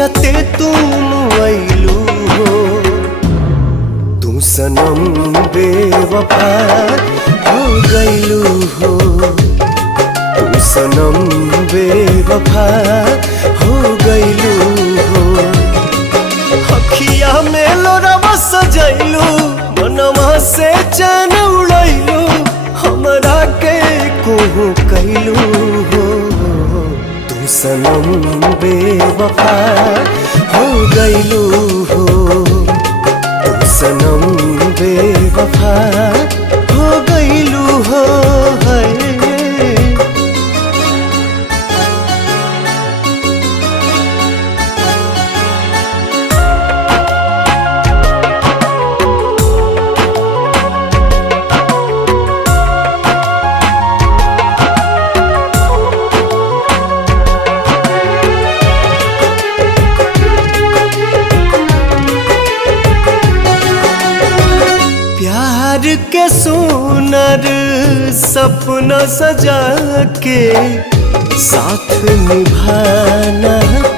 जियते तुम आइलू हो। तू सनम बेवफा हो गइलू हो। तू सनम बेवफा हो गइलू हो। अखिया में लोरवा सजैलू, मनवा से चैन उड़ैलू, हमरा के कोहू कैलू हो। तू सनम बेवफा हो गइलू हो। तू सनम बेवफा हो गइलू हो। प्यार के सुनर सपना सजा के साथ निभाना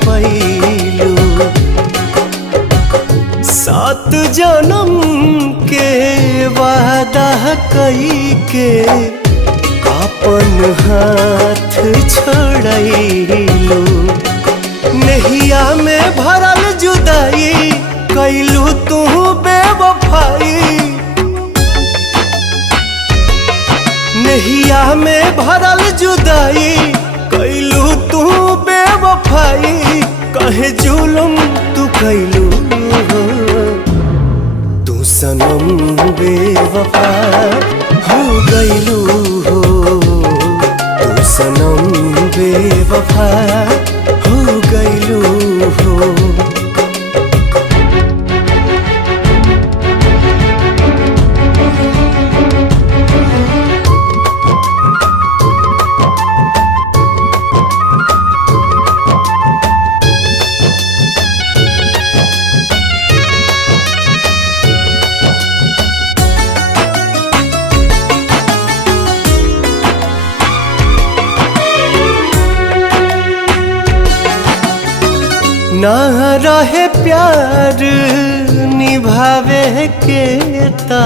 पैलू। 7 जन्म के वादा कई के अपन हाथ छोड़ैलू। नहिया में भरल जुदाई कैलू तू बेवफाई। नहिया में भरल जुदाई कैलू तू बेवफाई। कहे जुलुम तू कैलू हो। तू सनम बेवफा हो गइलू हो। तू सनम बेवफा हो गइलू हो। ना रहे प्यार निभावे के ता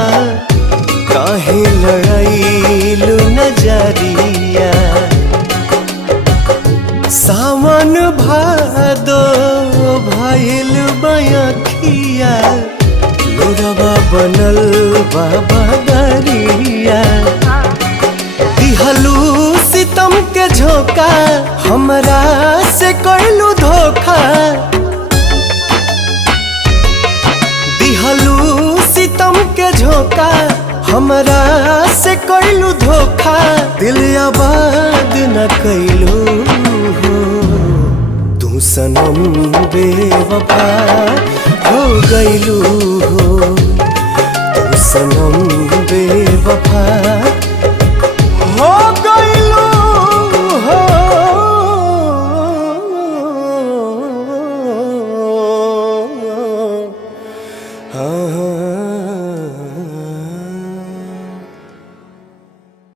काहे लड़ाइलू नजरिया। सावन भादो भइल बयखिया, लोरवा बनल बाबा दरिया। दिहलू सितम के झोंका, हमरा से कैलू धोखा। दिहलू सितम के झोंका, हमरा से कैलू धोखा। दिल आबाद न कैलू हो। तू सनम बेवफा हो गइलू हो। तू सनम बेवफा